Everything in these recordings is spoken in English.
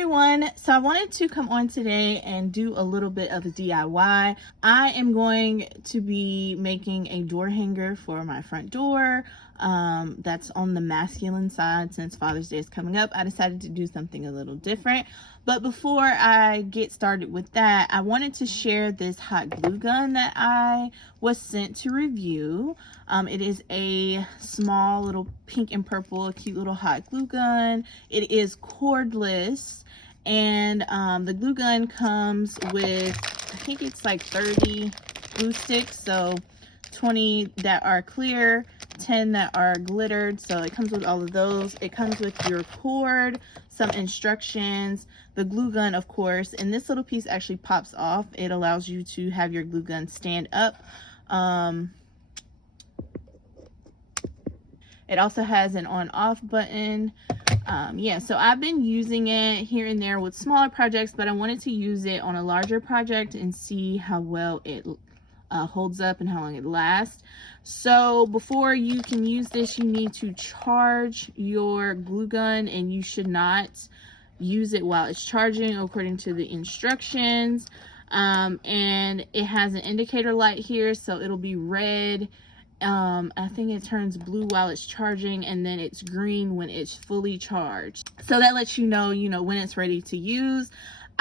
everyone, so I wanted to come on today and do a little bit of a DIY. I am going to be making a door hanger for my front door. That's on the masculine side. Since Father's Day is coming up, I decided to do something a little different. But before I get started with that, I wanted to share this hot glue gun that I was sent to review. It is a small little pink and purple, cute little hot glue gun. It is cordless, and the glue gun comes with, I think it's like 30 glue sticks, so 20 that are clear, 10 that are glittered. So it comes with all of those. It comes with your cord, some instructions, the glue gun, of course, and this little piece actually pops off. It allows you to have your glue gun stand up. It also has an on-off button. Yeah, so I've been using it here and there with smaller projects, but I wanted to use it on a larger project and see how well it holds up and how long it lasts. So before you can use this, you need to charge your glue gun, and you should not use it while it's charging according to the instructions. And it has an indicator light here, so it'll be red. I think it turns blue while it's charging, and then it's green when it's fully charged. So that lets you know, when it's ready to use.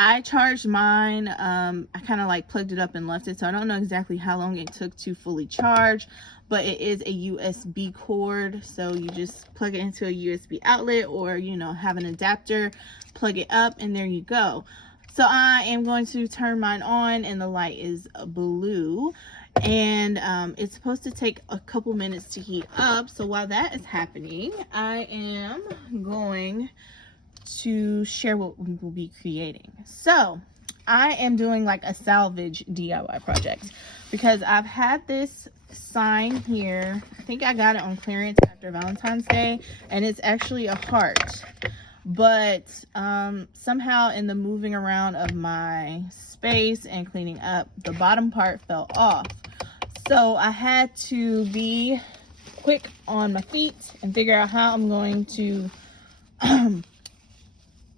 I charged mine, I kind of like plugged it up and left it, so I don't know exactly how long it took to fully charge, but it is a USB cord, so you just plug it into a USB outlet, or have an adapter, plug it up, and there you go. So I am going to turn mine on, and the light is blue, and it's supposed to take a couple minutes to heat up. So while that is happening, I am going to share what we will be creating. So I am doing like a salvage DIY project, because I've had this sign here. I think I got it on clearance after Valentine's Day, and it's actually a heart, but somehow in the moving around of my space and cleaning up, the bottom part fell off. So I had to be quick on my feet and figure out how I'm going to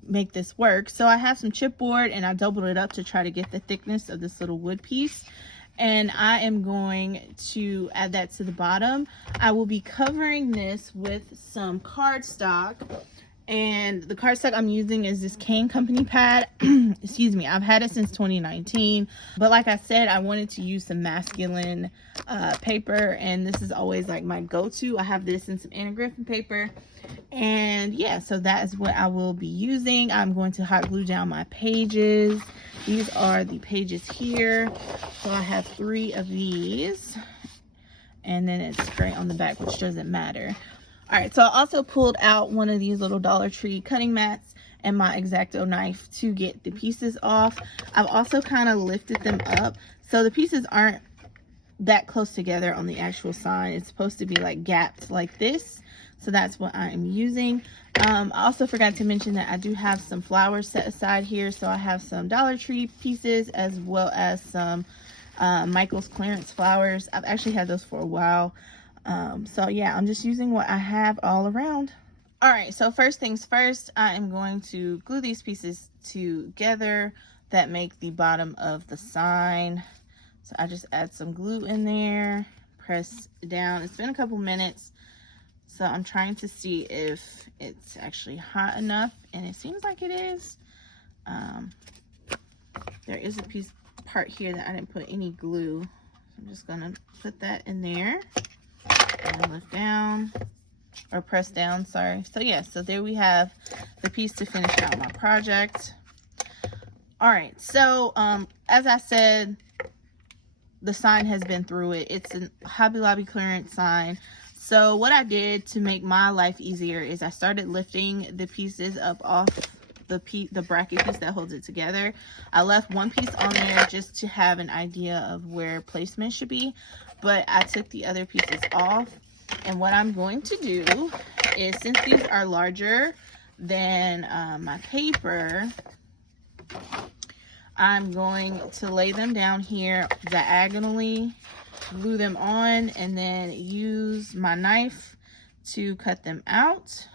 make this work. So I have some chipboard, and I doubled it up to try to get the thickness of this little wood piece, and I am going to add that to the bottom. I will be covering this with some cardstock, and the cardstock I'm using is this Kane Company pad. Excuse me, I've had it since 2019, but like I said, I wanted to use some masculine paper, and this is always like my go-to. I have this and some Anna Griffin paper, and yeah, so that is what I will be using. I'm going to hot glue down my pages. These are the pages here, so I have 3 of these, and then it's gray on the back, which doesn't matter. All right, so I also pulled out one of these little Dollar Tree cutting mats and my X-Acto knife to get the pieces off. I've also kind of lifted them up, so the pieces aren't that close together on the actual sign. It's supposed to be like gapped like this, so that's what I am using. I also forgot to mention that I do have some flowers set aside here, so I have some Dollar Tree pieces as well as some Michael's clearance flowers. I've actually had those for a while. So yeah, I'm just using what I have all around. All right, so first things first, I am going to glue these pieces together that make the bottom of the sign. So I just add some glue in there, press down. It's been a couple minutes, so I'm trying to see if it's actually hot enough, and it seems like it is. There is a part here that I didn't put any glue, so I'm just gonna put that in there and lift down, or press down, sorry. So yeah, so there we have the piece to finish out my project. All right, so as I said, the sign has been through it. It's a Hobby Lobby clearance sign. So what I did to make my life easier is I started lifting the pieces up off the bracket piece that holds it together. I left one piece on there just to have an idea of where placement should be, but I took the other pieces off. And what I'm going to do is, since these are larger than my paper, I'm going to lay them down here diagonally, glue them on, and then use my knife to cut them out.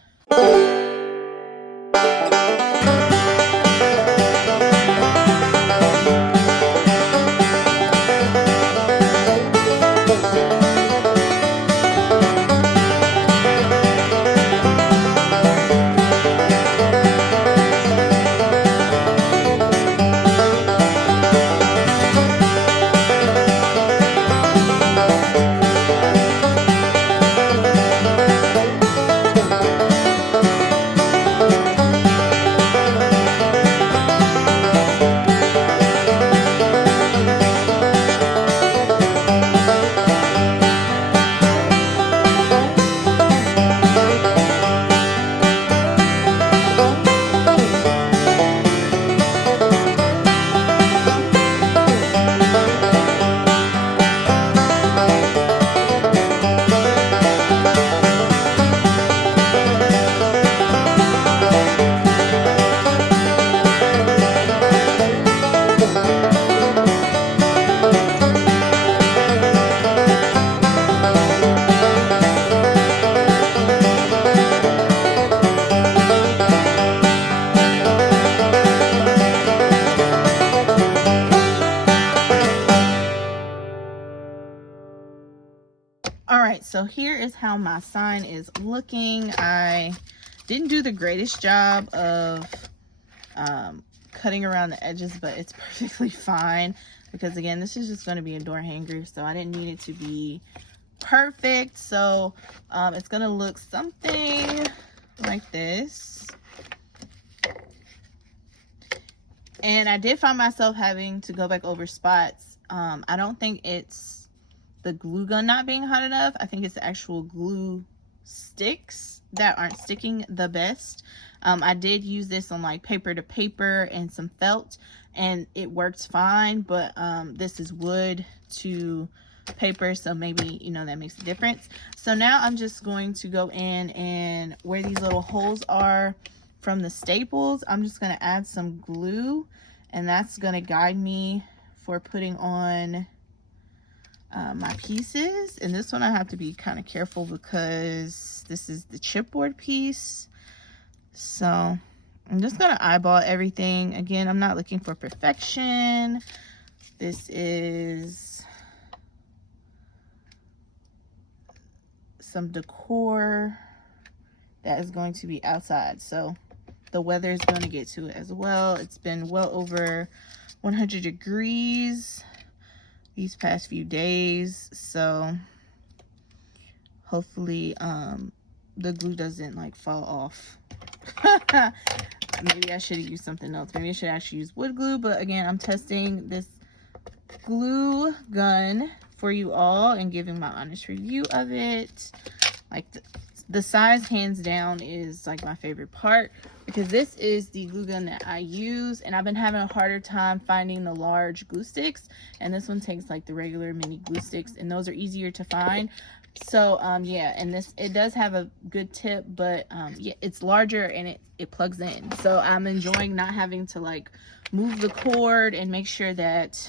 so here is how my sign is looking. I didn't do the greatest job of cutting around the edges, but it's perfectly fine because again, this is just going to be a door hanger, so I didn't need it to be perfect. So it's going to look something like this. And I did find myself having to go back over spots. I don't think it's the glue gun not being hot enough. I think it's the actual glue sticks that aren't sticking the best. I did use this on like paper to paper and some felt, and it works fine, but this is wood to paper, so maybe, you know, that makes a difference. So now I'm just going to go in, and where these little holes are from the staples, I'm just going to add some glue, and that's going to guide me for putting on my pieces. And this one I have to be kind of careful because this is the chipboard piece. So I'm just going to eyeball everything. Again, I'm not looking for perfection. This is some decor that is going to be outside, so the weather is going to get to it as well. It's been well over 100 degrees these past few days, so hopefully the glue doesn't like fall off. Maybe I should have used something else. Maybe I should actually use wood glue, but again, I'm testing this glue gun for you all and giving my honest review of it. Like the size, hands down, is like my favorite part because this is the glue gun that I use, and I've been having a harder time finding the large glue sticks, and this one takes like the regular mini glue sticks, and those are easier to find. So yeah, and this, it does have a good tip, but yeah, it's larger and it plugs in, so I'm enjoying not having to like move the cord and make sure that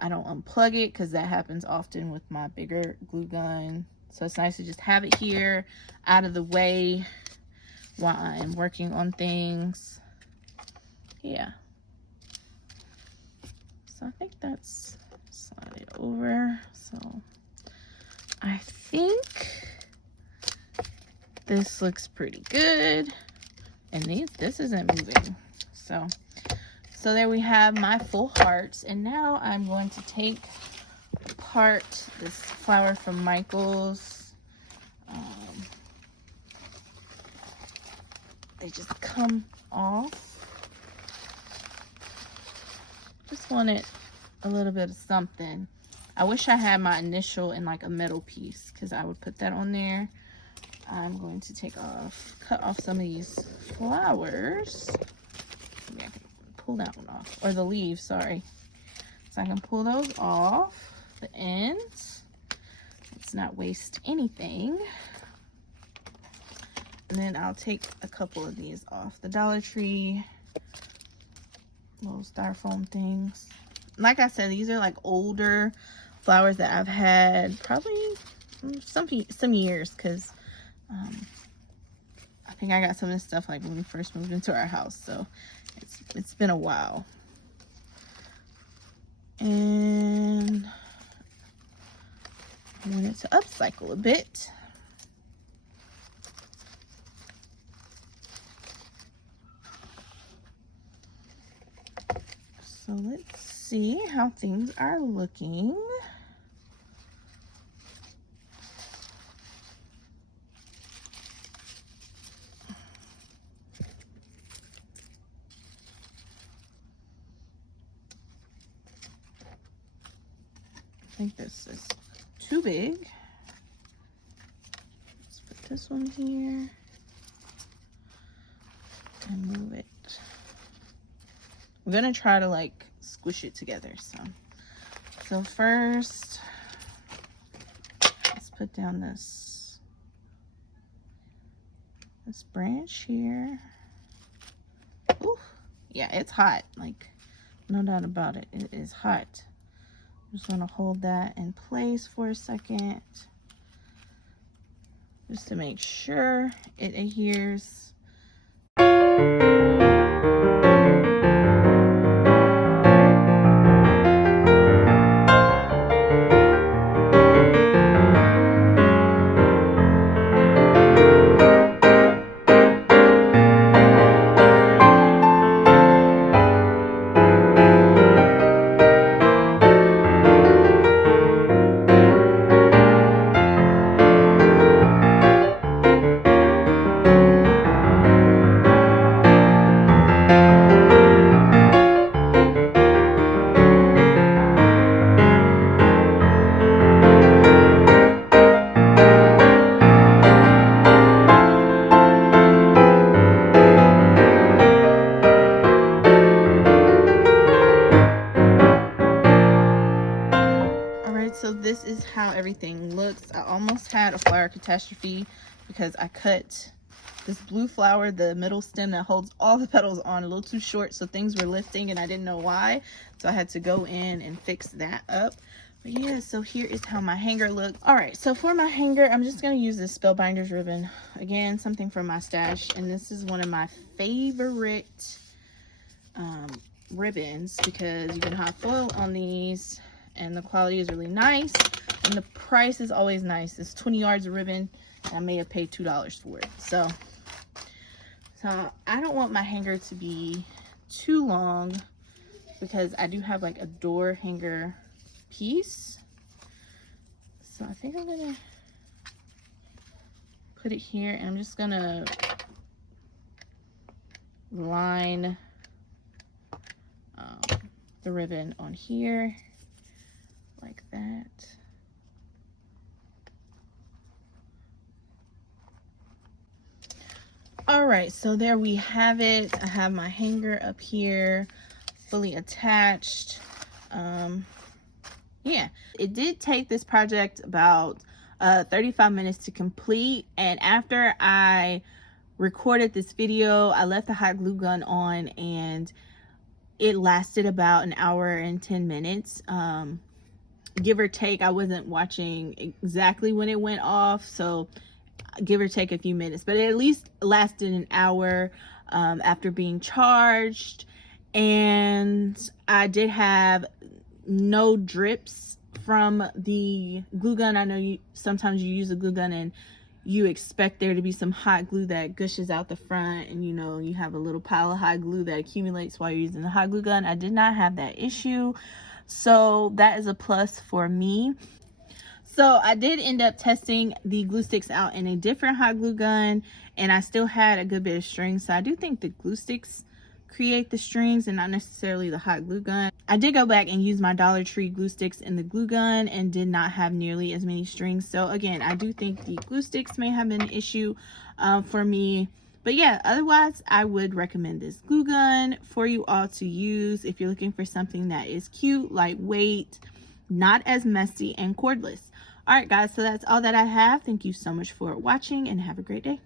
I don't unplug it, because that happens often with my bigger glue gun. So it's nice to just have it here out of the way while I'm working on things. Yeah. So I think that's, slide it over. So I think this looks pretty good. And this isn't moving. So there we have my full hearts. And now I'm going to take apart this flower from Michael's. They just come off. Just wanted a little bit of something. I wish I had my initial in like a metal piece, because I would put that on there. I'm going to cut off some of these flowers. Maybe I can pull that one off, or the leaves, sorry. So I can pull those off the ends. Let's not waste anything. And then I'll take a couple of these off the Dollar Tree, little styrofoam things. Like I said, these are like older flowers that I've had probably some years, because I think I got some of this stuff like when we first moved into our house, so it's been a while. And I wanted to upcycle a bit. So let's see how things are looking. I think this is too big. Let's put this one here and move it. I'm gonna try to like squish it together. So first, let's put down this branch here. Ooh, yeah, it's hot. Like, no doubt about it. It is hot. I'm just gonna hold that in place for a second, just to make sure it adheres. almost had a flower catastrophe because I cut this blue flower, the middle stem that holds all the petals on, a little too short, so things were lifting and I didn't know why. So I had to go in and fix that up. But yeah, so here is how my hanger looks. All right, so for my hanger, I'm just gonna use this Spellbinders ribbon. Again, something from my stash, and this is one of my favorite ribbons because you can hot foil on these and the quality is really nice and the price is always nice. It's 20 yards of ribbon and I may have paid $2 for it. So I don't want my hanger to be too long because I do have like a door hanger piece. So I think I'm gonna put it here and I'm just gonna line the ribbon on here like that. All right, so there we have it. I have my hanger up here fully attached. Yeah, it did take this project about 35 minutes to complete, and after I recorded this video, I left the hot glue gun on and it lasted about an hour and 10 minutes, give or take. I wasn't watching exactly when it went off, so give or take a few minutes, but it at least lasted an hour after being charged. And I did have no drips from the glue gun. I know sometimes you use a glue gun and you expect there to be some hot glue that gushes out the front, and you have a little pile of hot glue that accumulates while you're using the hot glue gun. I did not have that issue, so that is a plus for me. So I did end up testing the glue sticks out in a different hot glue gun, and I still had a good bit of string. So I do think the glue sticks create the strings and not necessarily the hot glue gun. I did go back and use my Dollar Tree glue sticks in the glue gun and did not have nearly as many strings. So again, I do think the glue sticks may have been an issue for me. But yeah, otherwise, I would recommend this glue gun for you all to use if you're looking for something that is cute, lightweight, not as messy, and cordless. All right, guys, so that's all that I have. Thank you so much for watching and have a great day.